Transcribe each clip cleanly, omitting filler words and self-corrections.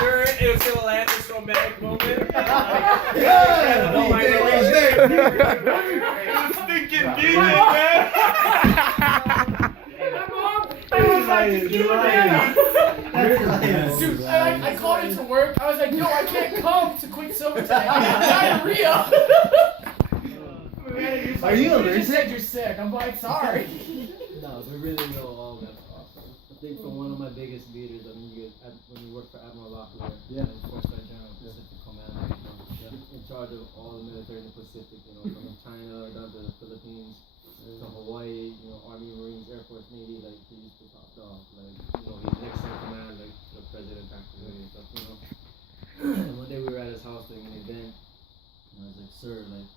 sure it was gonna land this romantic moment. Stinking beat, man. I was like, dude, I called into work. I was like, yo, I can't come to Quicksilver today. I got diarrhea. Are you You allergic? just said you're sick. I'm like, sorry. No, they're really no all that awesome. I think from one of my biggest leaders, I mean, when you work for Admiral Lockwood, Four-Star General Pacific Commander, in charge of all the military in the Pacific, from China down to the Philippines, to Hawaii, Army, Marines, Air Force, Navy, like, he's the top dog. Like, he's next in command, like, the president back to and stuff, And one day we were at his house doing an event, and I was like, sir, like,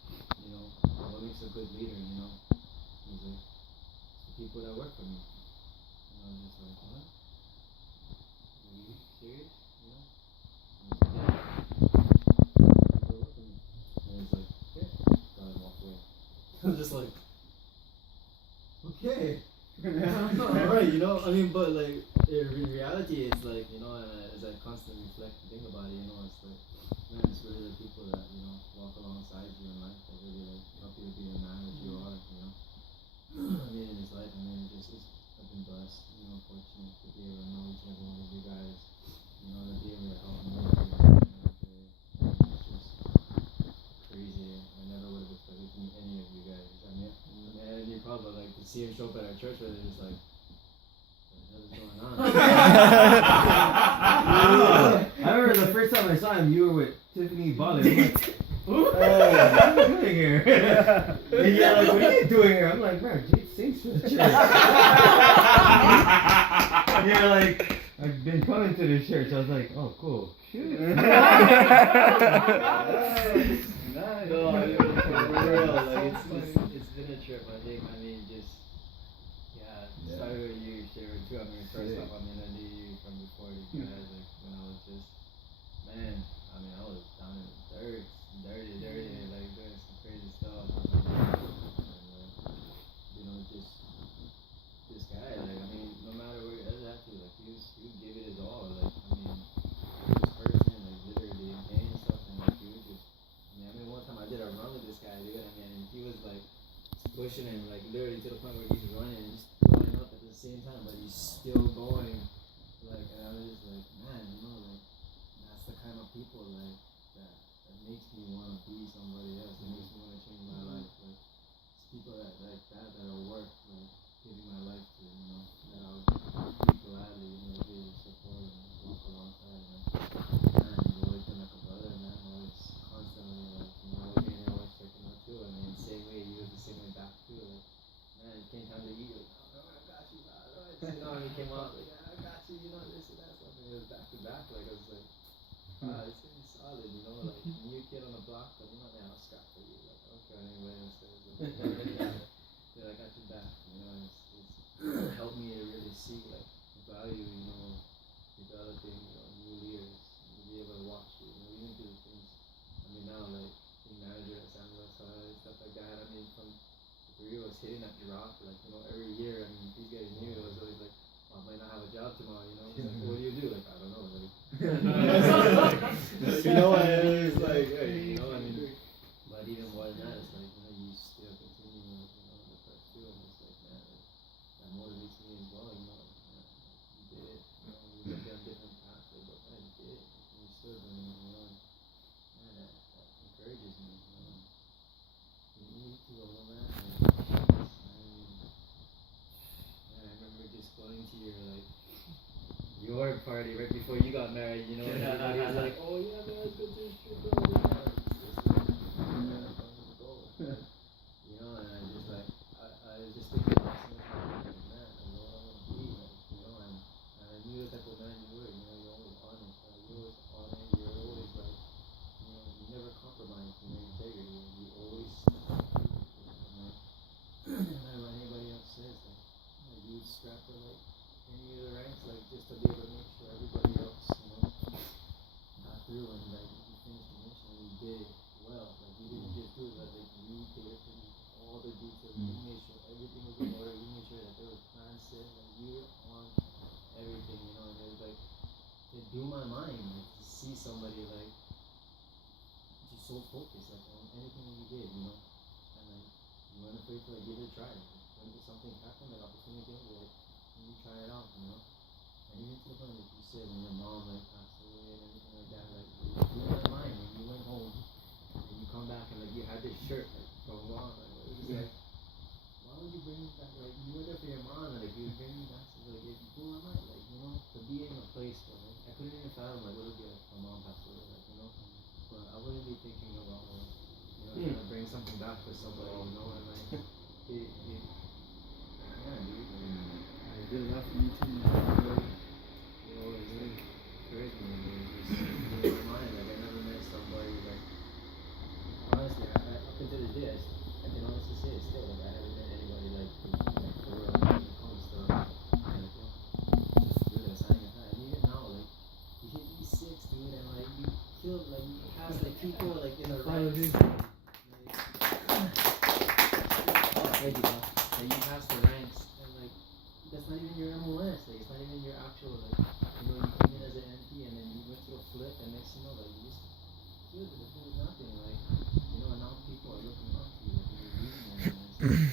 what makes a good leader, He's like, the people that work for me. And I was just like, what? Are you serious? And he's like, yeah. People that work for me. And he's like, yeah. Got him walk away. I was just like, okay. Alright, I mean, but like, in reality, it's like, as I constantly reflect and think about it, it's like, man, it's really the people that, walk alongside you in life that really, like, help you to be the man that you are, I mean, in this life, I've been blessed, fortunate to be able to know each and every one of you guys, to be able to help me every day. It's just crazy. I never would have expected to meet any of you guys. I mean, I had any problem, like, to see him show up at our church, where they're just like, what the hell is going on? I remember the first time I saw him, you were with Tiffany Butler. I'm like, what are you doing here? And you're like, what are you doing here? I'm like, man, Jade sings for the church. And you're like, I've been coming to the church. I was like, oh, cool. Shoot. No, for real, like, it's been a trip, I think. I mean, started with you, Sherry, too. I mean, first off, I knew you from before you guys, like, when I was just, man, I was down in the dirt, dirty, like, doing some crazy stuff. And, just this guy, like, I mean, no matter where he is at, like, he would give it his all, like, I mean, this person, like, literally, in pain and stuff, and, like, he would just, one time I did a run with this guy, dude, and he was, like, pushing him, like, literally to the point where he's running and just throwing up at the same time, but he's still going, like, and I was just like, man, like, that's the kind of people, like, that makes me want to be somebody else, it makes me want to change my life, like, it's people that, like, that'll work, like, giving my life to, that I'll be gladly, be able to support and walk alongside, man, you've always been like a brother, man, always constantly, like, always being here, always checking out too, I mean, same way, you was the same way back too, like, man, it came time to eat, like, no, I got you, man, and he came out, like, I got you, this and that, stuff, and it was back to back, like, I was like, it's gonna be solid, like, new kid on the block, but man, I'll scrap for you, like, okay, anyway, so it's like, I got you back, it's helped me to really see, like, value, developing, new leaders, to be able to watch you, even through the things, I mean, now, like, being manager at Samuel's and stuff like that, I mean, from the three of us hitting that drop, like, every year, I mean, these guys knew, it was always like, I might not have a job tomorrow, It's like, what do you do? Like, I don't know, like, and it's like, hey, I mean, but even more than that, it's like, you still continue, the first two, and it's like, man, that motivates me as well, you did it, we might be on different paths, but man, you did it, and you still doing it, man, that encourages me, you need to go, man, I remember just going to your party right before you got married, and everybody was like, oh yeah, man, let's go to this trip, bro. And I just like, I was just thinking about something, man, I know what I want to be, and I knew the type of man you were, you're always honest, you're always honest, you're always like, you never compromise in your integrity, you always stand up for it, no matter what anybody else says, like, you would scrap for like any of the ranks, like, just to be able to make sure everybody else, got through and like you finished the mission and you did it well. Like, you didn't just do it, but like you did it all the details, you made sure everything was in blew my mind like, to see somebody like just so focused like on anything that you did, you know, and like you weren't afraid to like give it a try. Like, when something happened, like opportunity came, like you try it out, you know. And even to the point like you said when your mom like passed away and everything like that, like it blew my mind when you went home and you come back and like you had this shirt like from mom, like it was just like why would you bring me back? Like you were there for your mom, like you bring me back to like it blew my mind, like you know, to be in a place where like, I couldn't even fathom like what it would be like if my mom passed away, like you know, but I wouldn't be thinking about like you know trying to bring something back for somebody, you know, and like yeah, dude, I did that for you too. you know, it's like crazy, man. It just blew my mind. Like I never met somebody like honestly, up until this day, I can honestly say it still. Like I haven't met anybody like for real when it comes to like just do this, I ain't and even now, like you hit E6, dude, and like you killed, like you pass like people like in the ranks. Thank you, bro. Like you pass the ranks, and like that's not even your MOS. Like it's not even your actual like you know you came in as an NP and then you went to a flip and next you know like you just killed it. It was nothing. Like you know and now people are looking up to you like you're leading them. And it's like,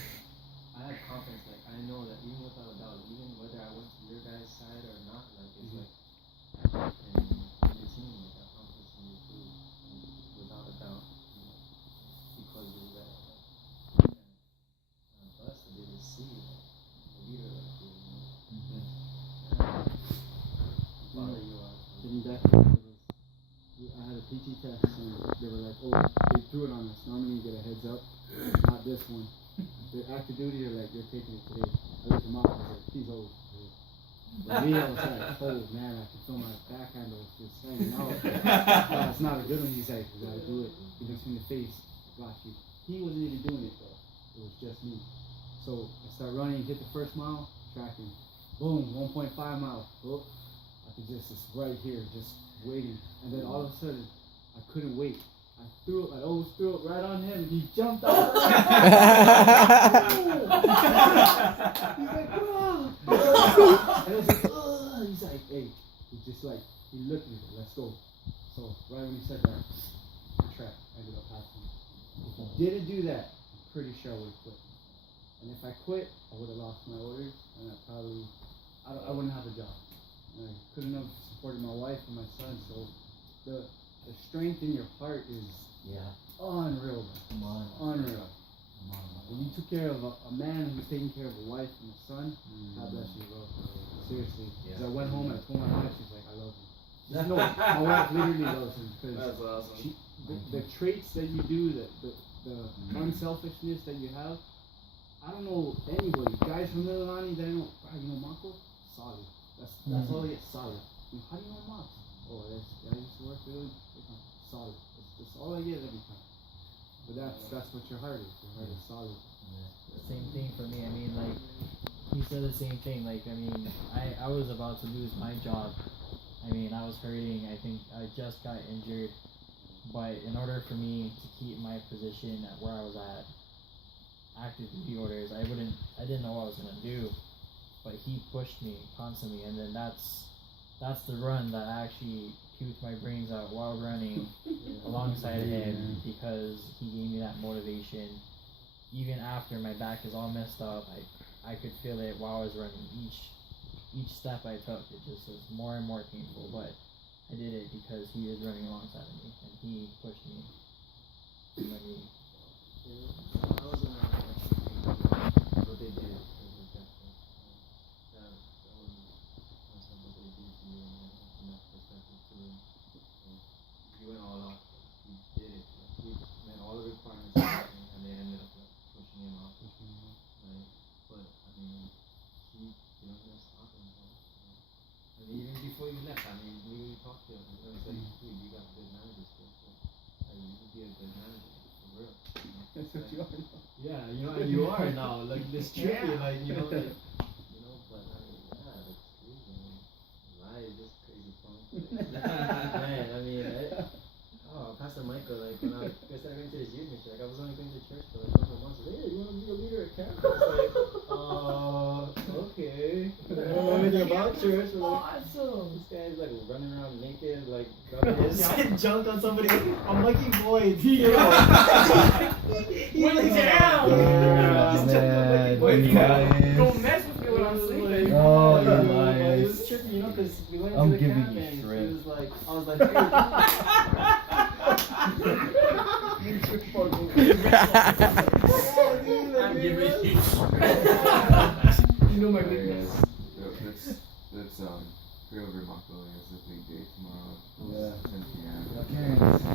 I have confidence. Like I know that even without a doubt, even whether I went to your guys' side or not, like it's like and your team like that confidence in you too, like, without a doubt. You know, because of that. Like, I'm blessed to be able to see like, a leader like you, you know. Father you are. Getting back to it was, I had a PT test and they were like, oh, they threw it on us. Normally you get a heads up, not this one. The active duty, they're like, you're taking it today. I looked him up and I was like, he's old. But me, I was like, oh man, I can feel my back handle just hanging out. No, it's not a good one. He's like, you gotta do it. He looks me in the face, got you. He wasn't even doing it though. It was just me. So I start running, hit the first mile, tracking. Boom, 1.5 miles. Oh, I could just, it's right here, just waiting. And then all of a sudden, I couldn't wait. I almost threw it right on him, and he jumped out. He's like, whoa! And I was like, ugh. He's like, hey, he looked at me, let's go. So right when he said that, the track ended up passing. If he didn't do that, I'm pretty sure I would have quit. And if I quit, I would have lost my orders, and I wouldn't have a job. And I couldn't have supported my wife and my son, so the strength in your heart is unreal. Unreal. When you took care of a man who's taking care of a wife and a son, God bless you, bro. Seriously. Because I went home and I told my wife, she's like, I love him. Just know, my wife literally loves him because That's awesome. the traits that you do, the unselfishness that you have, I don't know anybody. Guys from Mililani, they know, you know Marco? Solid. That's all they get, solid. You know, how do you know Marco? Oh, I used to work with him. Solid. That's all I get every time. But that's what your heart is. Your heart is solid. Same thing for me. I mean, like, he said the same thing. Like, I mean, I was about to lose my job. I mean, I was hurting. I think I just got injured. But in order for me to keep my position at where I was at, active duty orders, I didn't know what I was gonna do. But he pushed me constantly, and then that's the run that actually puked my brains out while running alongside him, because he gave me that motivation. Even after my back is all messed up, I could feel it while I was running. Each step I took, it just was more and more painful, but I did it because he was running alongside of me, and he pushed me to my knee. I was in what they did. That was awesome what they did to you from that perspective too. You went all out. You did it. Like, you met all the requirements and they ended up like pushing him out. Right? But I mean, he didn't even stop himself. I mean, even before you left, I mean, we talked to him. It was like, dude, you got good manager skills. So, you could be a good manager for real. You know? That's what you are now. Yeah, you know, and you are now. Like this trippy, like you know, like but I mean, yeah, that's crazy. I mean, lie is just crazy fun. Man, I mean, Pastor Michael, like when I first started going to this youth mission, like I was only going to church for like a couple of months. Like, hey, you want to be a leader at camp? I was like, okay. When you're about church, we're like, Awesome. this guy's like running around naked, like, covered. Jumped on somebody. I'm lucky boys. Went down. Oh, man. Wait, You you liars. Don't mess with me when I'm sleeping. Oh, you It liars. was tricky, you know, because we went I'm to the giving camp you and shrimp. he was like, I was like, I'm giving you. you know my Alright, weakness. guys. Let's pray over Mako as a big day tomorrow. Yeah. 10 p.m. Okay.